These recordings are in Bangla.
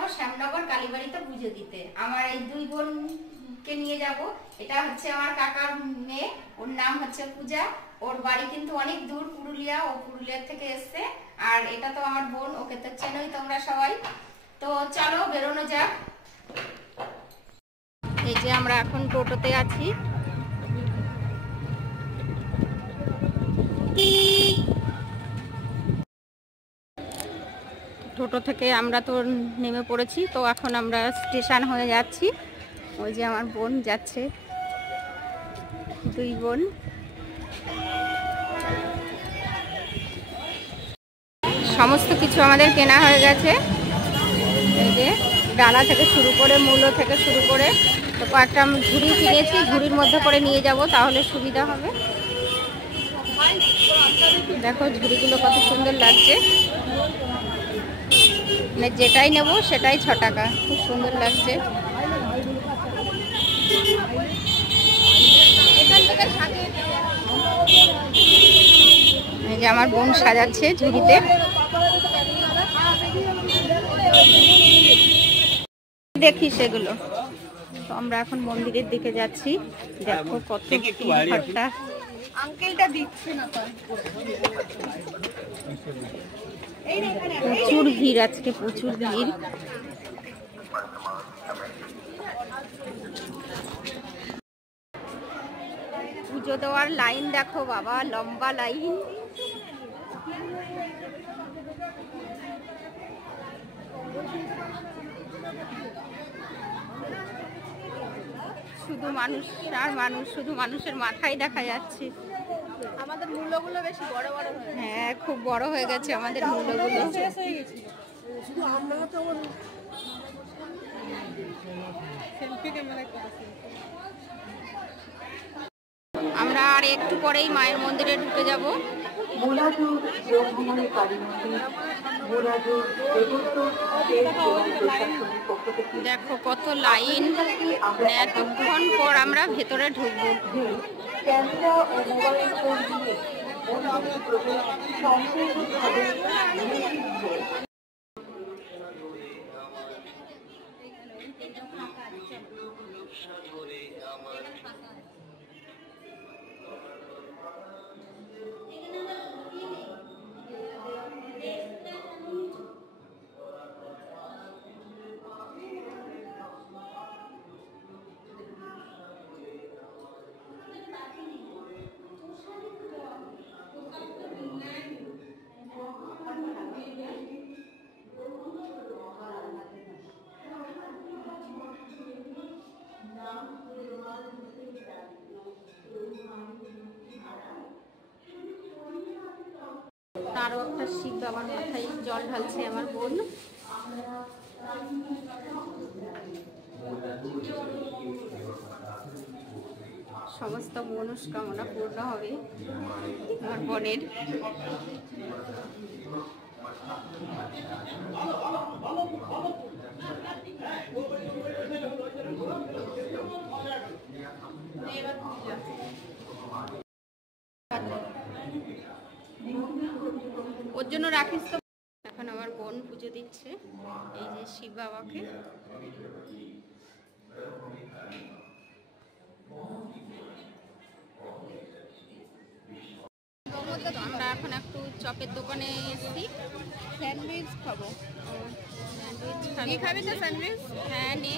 যাব শ্যামনগর কালীবাড়িতে পুজো দিতে। আমার এই দুই বোনকে নিয়ে যাব। এটা হচ্ছে আমার কাকার মেয়ে, ওর নাম হচ্ছে পূজা। ওর বাড়ি কিন্তু অনেক দূর, পুরুলিয়া। ও পুরুলিয়া থেকে এসছে। আর এটা তো আমার বোন, ওকে তো চেনোই তোমরা সবাই। তো চলো বেরোনো যাক। এই যে আমরা এখন টোটোতে আছি। টোটো থেকে আমরা তো নেমে পড়েছি। তো এখন আমরা স্টেশন হয়ে যাচ্ছি। ওই যে আমার বোন যাচ্ছে, দুই বোন। সমস্ত কিছু আমাদের কেনা হয়ে গেছে। এই যে ডালা থেকে শুরু করে, মূলো থেকে শুরু করে, তো কয়েকটা ঝুড়ি কিনেছি। ঝুড়ির মধ্যে করে নিয়ে যাব, তাহলে সুবিধা হবে। দেখো ঝুড়িগুলো কত সুন্দর লাগছে। মানে যেটাই নেব সেটাই 6 টাকা। খুব সুন্দর লাগছে। এই যে আমার বোন সাজাচ্ছে ঝুড়িতে। দেখি সেগুলো। তো আমরা এখন মন্দিরের দিকে যাচ্ছি। দেখো কত ভিড়। আঙ্কেলটা দিচ্ছে না, প্রচুর ভিড় আজকে, প্রচুর ভিড়। পুজো দেওয়ার লাইন দেখো বাবা, লম্বা লাইন। শুধু মানুষ আর মানুষ, শুধু মানুষের মাথায় দেখা যাচ্ছে। আমাদের মূল্যগুলো বেশি বড় বড়। হ্যাঁ, খুব বড় হয়ে গেছে আমাদের মূল্যগুলো। আমরা আর একটু পরেই মায়ের মন্দিরে ঢুকে যাব। দেখো কত লাইন। এতক্ষণ পর আমরা ভেতরে ঢুকবো। আরো একটা শিব বাবার মাথায় জল ঢালছে আমার বোন। সমস্ত মনস্কামনা পূর্ণ হবে আমার বোনের। ওর জন্য রাখিস তো। এখন আমার বোন পুজো দিচ্ছে এই যে শিব বাবাকে। আমরা এখন একটু চপের দোকানে এসেছি, স্যান্ডউইচ খাবো। স্যান্ডউইচ খাবি তো? স্যান্ডউইচ হ্যাঁ নে।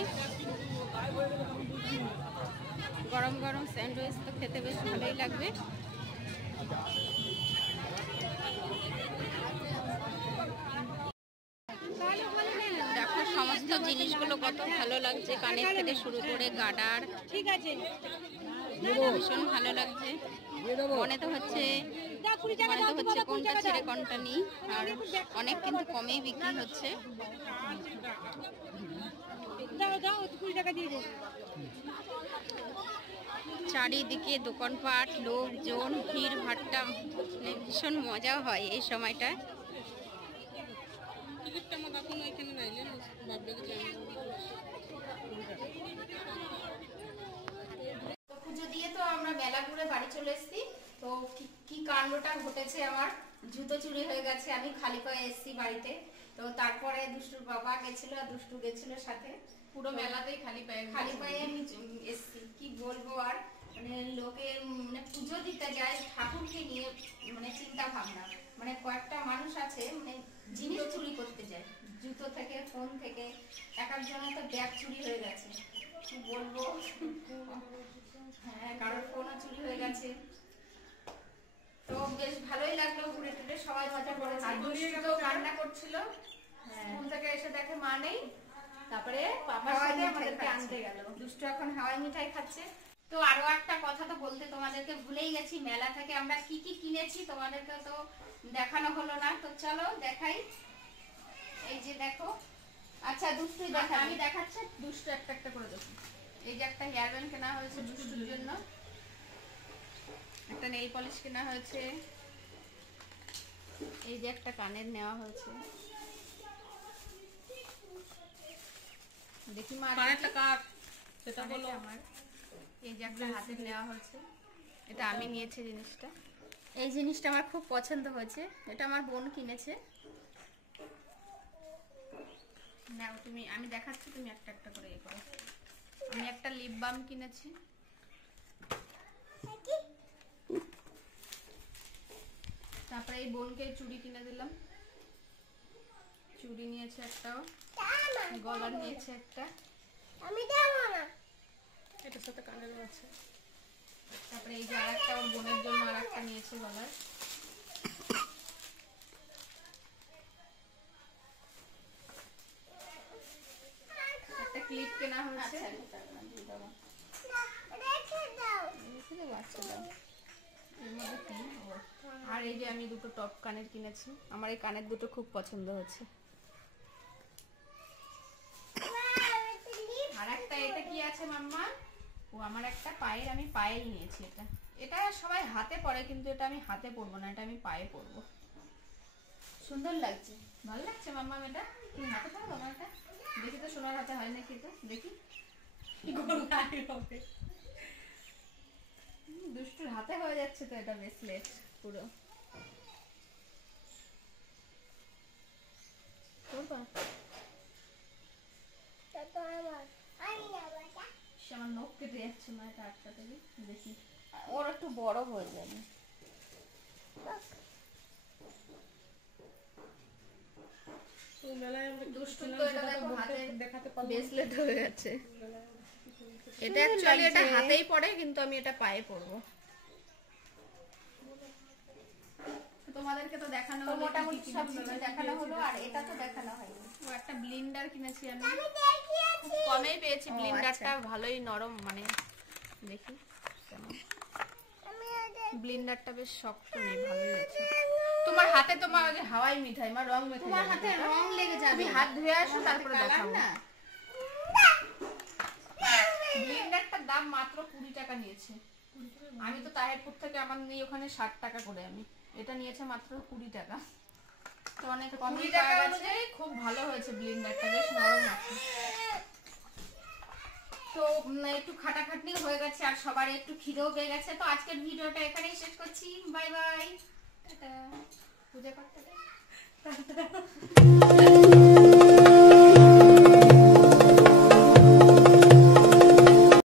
গরম গরম স্যান্ডউইচ তো খেতে বেশ ভালোই লাগবে। দেখো সমস্ত জিনিসগুলো কত ভালো লাগছে, কানের থেকে শুরু করে গাডার। ঠিক আছে, ভীষণ ভালো লাগছে। মনে তো হচ্ছে কোনটা ছেড়ে কোনটা নিই। আর অনেক কিন্তু কমেই বিক্রি হচ্ছে। চারিদিকে দোকানপাট, লোকজন, ভিড় ভাট্টা। ভীষণ মজা হয় এই সময়টায়। পুজো দিয়ে তো আমরা মেলা ঘুরে বাড়ি চলে এসেছি। তো কি কাণ্ডটা ঘটেছে, আমার জুতো চুরি হয়ে গেছে। আমি খালি পায়ে এসেছি বাড়িতে। তো তারপরে দুষ্টুর বাবা গেছিল আর দুষ্টু গেছিল সাথে। পুরো মেলাতেই খালি পায়ে আমি এসছি, কি বলবো আর। মানে লোকে মানে পুজো দিতে যায় ঠাকুরকে নিয়ে, মানে চিন্তা ভাবনা, মানে কয়েকটা মানুষ আছে মানে জিনিস চুরি করতে যায়, জুতো থেকে ফোন থেকে, এক একজনের তো ব্যাগ চুরি হয়ে গেছে, কি বলবো। হ্যাঁ, কারোর ফোনও চুরি হয়ে গেছে। তো বেশ ভালোই লাগলো ঘুরে টুরে, সবাই মজা করেছে। দুষ্টু রান্না করছিল, স্কুল থেকে এসে দেখে মা নেই, তারপরে পাপার সাথে আমাদেরকে আনতে গেল। দুষ্টু এখন হাওয়াই মিঠাই খাচ্ছে। তো আরো একটা কথা তো বলতে তোমাদেরকে ভুলেই গেছি, মেলা থেকে আমরা কি কি কিনেছি তোমাদেরকে তো দেখানো হলো না। তো চলো দেখাই, এই যে দেখো। আচ্ছা দুষ্টুই দেখা, আমি দেখাচ্ছি, দুষ্টু একটা একটা করে দেখো। এই যে একটা হেয়ার ব্যান্ড কেনা হয়েছে দুষ্টুর জন্য, একটা নেল পলিশ কেনা হয়েছে, এই যে একটা কানের নেওয়া হয়েছে। দেখি মা কানেরটা কার সেটা বলো। আমার এই যে একটা হাতের নেওয়া হয়েছে, এটা আমি নিয়েছি জিনিসটা। এই জিনিসটা আমার খুব পছন্দ হয়েছে, এটা আমার বোন কিনেছে। নাও তুমি, আমি দেখাচ্ছি, তুমি একটা একটা করে ইয়ে করো। আমি একটা লিপ বাম কিনেছি, তারপরে এই বোনকে চুড়ি কিনে দিলাম, চুড়ি নিয়েছে একটাও, গলার নিয়েছে একটা, আমি দেবো না, এটার সাথে কানেরও আছে। তারপরে এই যে আর একটা ওর বোনের জন্য আর একটা নিয়েছে গলার। একটা ক্লিপ কেনা হয়েছে, রেখে দাও। আর এই যে আমি দুটো টপ কানের কিনেছি, আমার এই কানের দুটো খুব পছন্দ হয়েছে। আর একটা এটা কি আছে মাম্মা, ও আমার একটা পায়ের, আমি পায়েল নিয়েছি। এটা এটা সবাই হাতে পরে, কিন্তু এটা আমি হাতে পরবো না, এটা আমি পায়ে পরবো। সুন্দর লাগছে, ভালো লাগছে মাম্মা। এটা তুমি হাতে পরো তোমার, এটা দেখি তো সোনার হাতে হয় নাকি, তো দেখি। দুষ্টুর হাতে হয়ে যাচ্ছে তো এটা ব্রেসলেট পুরো। আমার নখ কেটে যাচ্ছে না, এটা আটকাতে দেখি, ওর একটু বড় হয়ে যাবে। দুষ্টু তো এটা দেখো হাতে ব্রেসলেট হয়ে গেছে। এটা অ্যাকচুয়ালি এটা হাতেই পড়ে, কিন্তু আমি এটা পায়ে পরবো। তোমাদেরকে তো দেখানো হলো, মোটামুটি সব কিছু দেখানো হলো, আর এটা তো দেখানো হয়নি। ও একটা ব্লেন্ডার কিনেছি আমি, খুব কমেই পেয়েছি ব্লেন্ডারটা, ভালোই নরম, মানে দেখি ব্লেন্ডারটা বেশ শক্ত নেই, ভালোই আছে। তোমার হাতে তোমার ওই যে হাওয়াই মিঠাই, আমার রং মেখে, তোমার হাতে রং লেগে যাবে, তুমি হাত ধুয়ে আসো তারপরে দেখাবো না। ব্লেন্ডারটার দাম মাত্র 20 টাকা নিয়েছে। আমি তো তাহেরপুর থেকে আমার নিই ওখানে 60 টাকা করে, আমি এটা নিয়েছে মাত্র 20 টাকা। তো অনেক কমই টাকা আছে, খুব ভালো হয়েছে ব্লেন্ডারটা, বেশ নরম আছে। তো একটু খাটাখাটনি হয়ে গেছে, আর সবার একটু খিদেও পেয়ে গেছে। তো আজকের ভিডিওটা এখানেই শেষ করছি, বাই বাই, টাটা। পূজা করতে